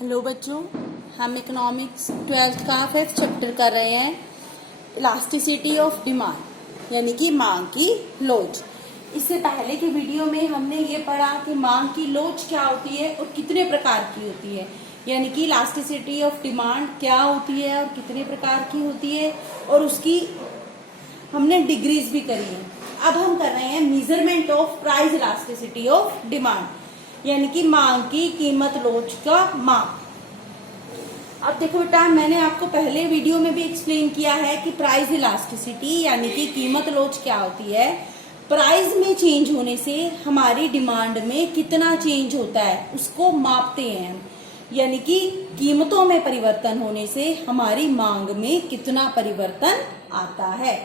Hello बच्चों, हम economics 12th का 5th चैप्टर कर रहे हैं। इलास्टिसिटी ऑफ डिमांड यानी कि मांग की लोच। इससे पहले के वीडियो में हमने ये पढ़ा कि मांग की लोच क्या होती है और कितने प्रकार की होती है, यानी कि इलास्टिसिटी ऑफ डिमांड क्या होती है और कितने प्रकार की होती है, और उसकी हमने डिग्रीज भी करी है। अब हम कर रहे हैं measurement of price elasticity of demand, यानी कि मांग की कीमत लोच का माप। अब देखो बेटा, मैंने आपको पहले वीडियो में भी एक्सप्लेन किया है कि प्राइस इलास्टिसिटी यानी कि कीमत लोच क्या होती है। प्राइस में चेंज होने से हमारी डिमांड में कितना चेंज होता है उसको मापते हैं हम, यानी कि कीमतों में परिवर्तन होने से हमारी मांग में कितना परिवर्तन आता है।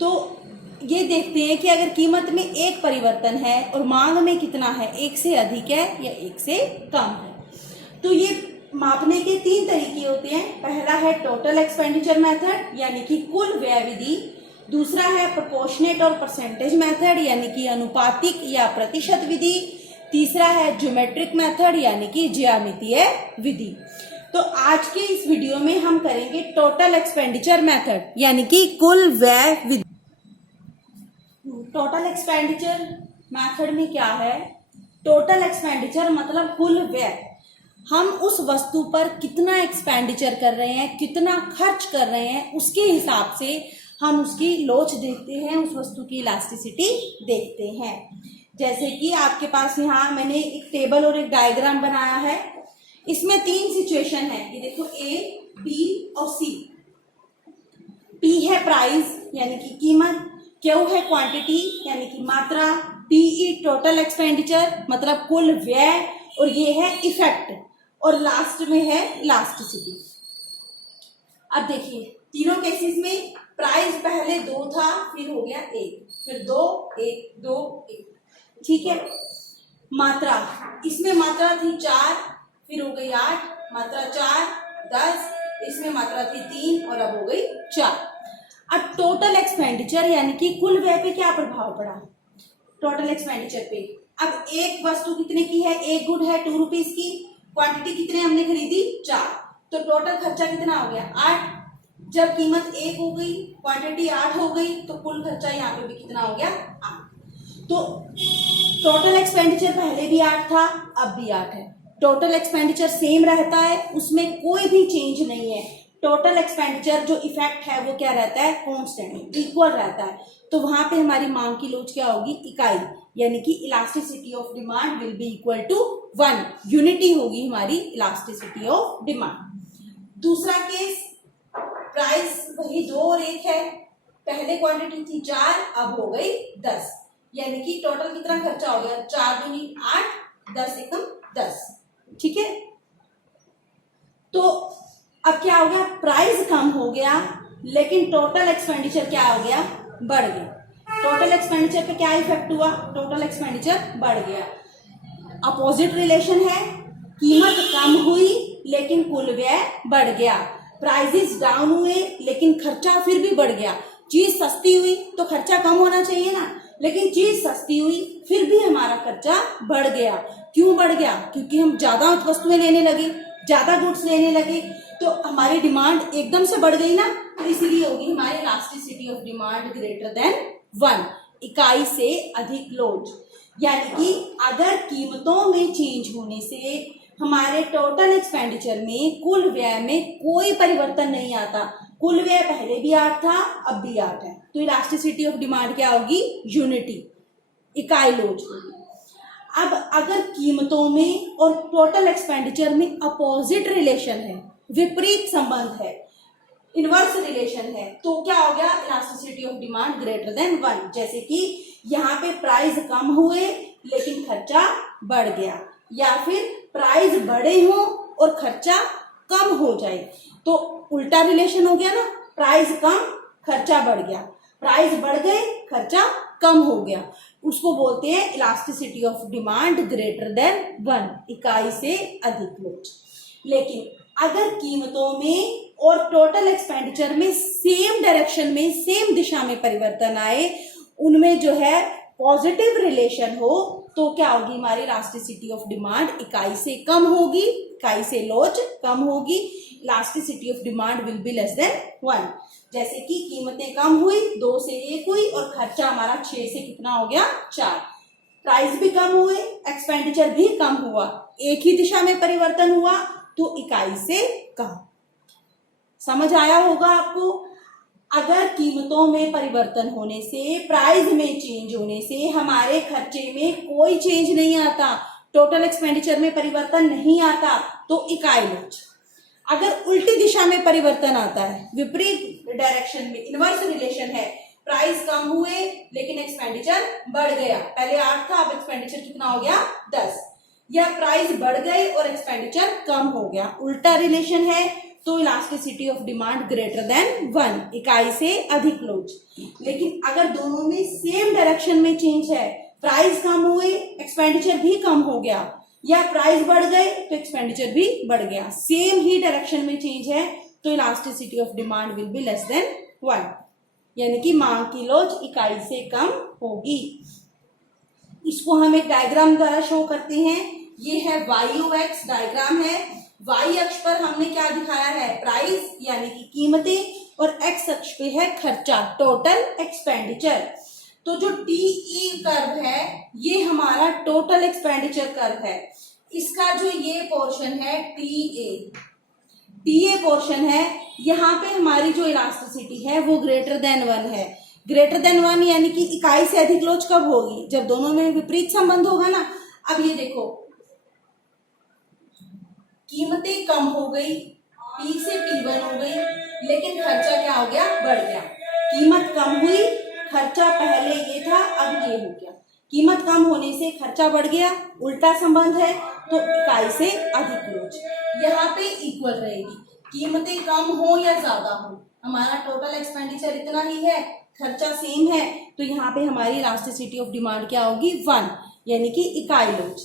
तो ये देखते हैं कि अगर कीमत में एक परिवर्तन है और मांग में कितना है, एक से अधिक है या एक से कम है। तो ये मापने के तीन तरीके होते हैं। पहला है टोटल एक्सपेंडिचर मेथड यानी कि कुल व्यय विधि। दूसरा है प्रोपोर्शनेट और परसेंटेज मेथड यानी कि अनुपातिक या प्रतिशत विधि। तीसरा है ज्योमेट्रिक मेथड यानी कि ज्यामितीय विधि। तो आज के इस वीडियो में हम करेंगे टोटल एक्सपेंडिचर मेथड यानी कि कुल व्यय विधि। टोटल एक्सपेंडिचर मेथड में क्या है? टोटल एक्सपेंडिचर मतलब कुल व्यय। हम उस वस्तु पर कितना एक्सपेंडिचर कर रहे हैं, कितना खर्च कर रहे हैं, उसके हिसाब से हम उसकी लोच देखते हैं, उस वस्तु की इलास्टिसिटी देखते हैं। जैसे कि आपके पास यहाँ मैंने एक टेबल और एक डायग्राम बनाया है। इसमें तीन सिचुएशन है, ये देखो A, B और C। P है प्राइस यानी कि कीमत, Q है क्वांटिटी यानी कि मात्रा, TE टोटल एक्सपेंडिचर मतलब कुल व्यय, और ये है इफेक्ट, और लास्ट में है इलास्टिसिटी। अब देखिए तीनों केसेस में प्राइस पहले 2 था, फिर हो गया 1, फिर 2 1 2 1, ठीक है। मात्रा, इसमें मात्रा थी 4, फिर हो गई 8, मात्रा 4 10, इसमें मात्रा थी 3 और अब हो गई 4। अब टोटल एक्सपेंडिचर यानी कि कुल व्यय पे क्या प्रभाव पड़ा टोटल एक्सपेंडिचर पे? अब एक वस्तु कितने की है? एक गुड है 2 रुपीज की, क्वांटिटी कितने हमने खरीदी? 4, तो टोटल खर्चा कितना हो गया? 8। जब कीमत 1 हो गई, क्वांटिटी 8 हो गई, तो कुल खर्चा यहाँ पे भी कितना हो गया? 8। तो टोटल एक्सपेंडिचर पहले भी 8 था, अब भी 8 है। टोटल एक्सपेंडिचर सेम रहता है, उसमें कोई भी चेंज नहीं है। टोटल एक्सपेंडिचर जो इफेक्ट है वो क्या रहता है? कांस्टेंट, इक्वल रहता है। तो वहां पे हमारी मांग की लोच क्या होगी? इकाई, यानी कि elasticity of demand will be equal to 1। Unity होगी हमारी इलास्टिसिटी ऑफ डिमांड। दूसरा केस, प्राइस वही 2 और 1 है, पहले क्वांटिटी थी 4, अब हो गई 10, यानी कि टोटल कितना खर्चा हो गया? 4 दूनी 8, 10 एकम 10, ठीक है। तो अब क्या हो गया? प्राइस कम हो गया लेकिन टोटल एक्सपेंडिचर क्या हो गया? बढ़ गया। टोटल एक्सपेंडिचर पे क्या इफेक्ट हुआ? टोटल एक्सपेंडिचर बढ़ गया। अपोजिट रिलेशन है, कीमत कम हुई लेकिन कुल व्यय बढ़ गया। प्राइसेस डाउन हुए लेकिन खर्चा फिर भी बढ़ गया। चीज सस्ती हुई तो खर्चा कम होना चाहिए ना, लेकिन चीज सस्ती हुई फिर भी हमारा खर्चा बढ़ गया। क्यों बढ़ गया? क्योंकि हम ज्यादा वस्तुएं लेने लगे, ज्यादा गुड्स लेने लगे, तो हमारी डिमांड एकदम से बढ़ गई ना, तो इसीलिए होगी हमारी elasticity of demand greater than 1, इकाई से अधिक लोच। यानी कि अगर कीमतों में चेंज होने से हमारे टोटल एक्सपेंडिचर में, कुल व्यय में कोई परिवर्तन नहीं आता, कुल व्यय पहले भी 8 था, अब भी 8 है, तो इलास्टिसिटी ऑफ डिमांड क्या होगी? यूनिटी, इकाई लोच होगी। अब अगर कीमतों में और टोटल एक्सपेंडिचर में अपोजिट रिलेशन है, विपरीत संबंध है, इनवर्स रिलेशन है, तो क्या हो गया? Elasticity of demand greater than 1। जैसे कि यहाँ पे प्राइस कम हुए लेकिन खर्चा बढ़ गया, या फिर प्राइस बढ़े हो और खर्चा कम हो जाए, तो उल्टा रिलेशन हो गया ना, प्राइस कम खर्चा बढ़ गया, प्राइस बढ़ गए खर्चा कम हो गया, उसको बोलते हैं elasticity of demand greater than 1, इकाई से अधिक लोच। लेकिन अगर कीमतों में और टोटल एक्सपेंडिचर में सेम डायरेक्शन में, सेम दिशा में परिवर्तन आए, उनमें जो है पॉजिटिव रिलेशन हो, तो क्या होगी हमारी इलास्टिसिटी ऑफ डिमांड, इकाई से कम होगी, इकाई से लोच कम होगी, elasticity of demand will be less than 1। जैसे कि कीमतें कम हुई, 2 से 1 हुई और खर्चा हमारा 6 से कितना हो गया 4। प्राइस भी कम हुए, एक्सपेंडिचर भी कम हुआ, एक ही दिशा में परिवर्तन हुआ तो इकाई से कम। समझ आया होगा आपको। अगर कीमतों में परिवर्तन होने से, प्राइस में चेंज होने से हमारे खर्चे में कोई चेंज नहीं आता, टोटल एक्सपेंडिचर में परिवर्तन नहीं आता, तो इकाई लोच। अगर उल्टी दिशा में परिवर्तन आता है, विपरीत डायरेक्शन में, इनवर्स रिलेशन है, प्राइस कम हुए लेकिन एक्सपेंडिचर बढ़ गया, पहले 8 था अब एक्सपेंडिचर कितना हो गया 10, या प्राइस बढ़ गए और एक्सपेंडिचर कम हो गया, उल्टा रिलेशन है, तो elasticity of demand greater than 1, इकाई से अधिक लोच। लेकिन अगर दोनों में सेम डायरेक्शन में चेंज है, प्राइस कम हुए एक्सपेंडिचर भी कम हो गया, या प्राइस बढ़ गए तो एक्सपेंडिचर भी बढ़ गया, सेम ही डायरेक्शन में चेंज है, तो elasticity of demand will be less than 1, यानी कि मांग की लोच इकाई से कम होगी। इसको हम एक डायग्राम द्वारा शो करते हैं। ये है YOX डायग्राम है। Y अक्ष पर हमने क्या दिखाया है, प्राइस यानी कि कीमतें, और X अक्ष पे है खर्चा, टोटल एक्सपेंडिचर। तो जो TE कर्व है ये हमारा टोटल एक्सपेंडिचर कर्व है। इसका जो ये पोर्शन है TA पोर्शन है, यहाँ पे हमारी जो इलास्टिसिटी है वो ग्रेटर देन 1 है। ग्रेटर देन 1 यानी कि इकाई से अधिक लोच कब होगी, जब दोनों में विपरीत संबंध होगा ना। अब ये देखो, कीमतें कम हो गई, P से T1 हो गई, लेकिन खर्चा क्या हो गया, बढ़ गया। कीमत कम हुई, खर्चा पहले ये था अब ये हो गया, कीमत कम होने से खर्चा बढ़ गया, उल्टा संबंध है, तो इकाई से अधिक लोच। यहाँ पे इक्वल रहेगी, कीमतें कम हो या ज्यादा हो, हमारा टोटल एक्सपेंडिचर इतना ही है, खर्चा सेम है, तो यहाँ पे हमारी इलास्टिसिटी ऑफ डिमांड क्या होगी 1, यानी कि इकाई लोच।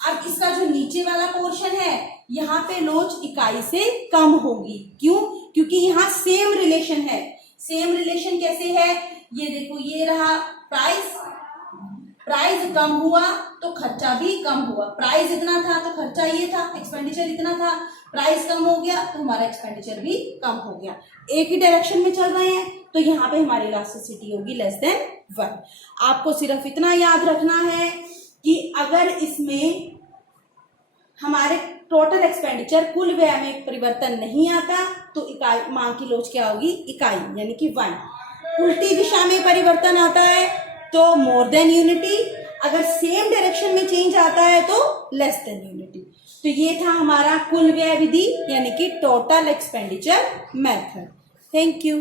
अब इसका जो नीचे वाला पोर्शन है यहाँ पे लोच इकाई से कम होगी, क्यों, क्योंकि यहाँ सेम रिलेशन है। सेम रिलेशन कैसे है, ये देखो, ये रहा प्राइस कम हुआ तो खर्चा भी कम हुआ, प्राइस इतना था तो खर्चा ये था, एक्सपेंडिचर इतना था, प्राइस कम हो गया तो हमारा एक्सपेंडिचर भी कम हो गया, एक ही डायरेक्शन में चल रहे हैं, तो यहाँ पे हमारी इलास्टिसिटी होगी लेस देन 1। आपको सिर्फ इतना याद रखना है कि अगर इसमें हमारे टोटल एक्सपेंडिचर, कुल व्यय में परिवर्तन नहीं आता तो इकाई, मांग की लोच क्या होगी, इकाई यानी कि 1। उल्टी दिशा में परिवर्तन आता है तो मोर देन यूनिटी, अगर सेम डायरेक्शन में चेंज आता है तो लेस देन यूनिटी। तो ये था हमारा कुल व्यय विधि यानी कि total expenditure method. Thank you.